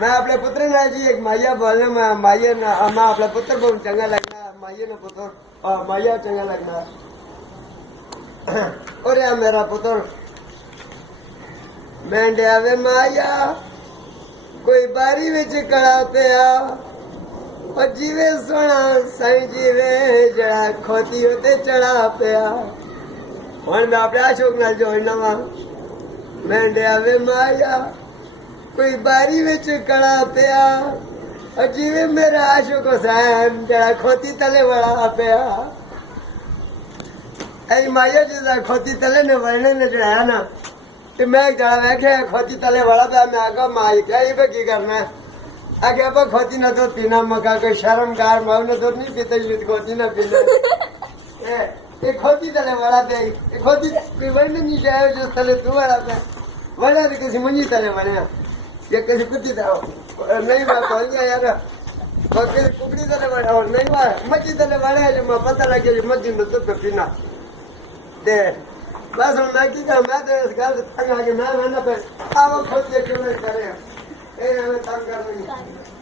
मैं अपने पुत्र ने जी एक माया बोलने में माया ना माँ अपने पुत्र को चंगा लगना माया ना पुत्र और माया चंगा लगना और या मेरा पुत्र मैं वे माया कोई बारी विच कड़ा पिया और जीवे सोना साईं जीवे जड़ा खोती होते चढ़ा पिया हुण मैं अपने अशोक नाल जोड़ना वा मैं वे माया कोई बारी विच कड़ा पिया और जीवे मेरा अशोक हुसैन जड़ा खोती तले बड़ा पिया ऐ माया जैसा खोती तले ने वरने ने चढ़ाया ना कि मैं जड़ा बैठे खोती तले बड़ा पिया मैं आगा माई क्या ये की करना आगे अब खोती ना तो पीना मका कोई शर्मगार माव न तो नहीं पीते युद्ध खोती ना पीना ये खोती तले बड़ा पे ये खोती कोई वरने नहीं चाहे जो तले तू बड़ा पे वरना तो किसी मुंजी तले बने ये किसी कुत्ती था नहीं बात बोल गया यार और किसी कुकड़ी तले बड़ा और नहीं बात मच्छी तले बड़ा जो मैं पता लगे जो मच्छी न तो पीना दे बस हम मैं की कर मैं तो इस घर तंग आके मैं ना पे आओ खुद ये क्यों नहीं करे ए हमें तंग कर नहीं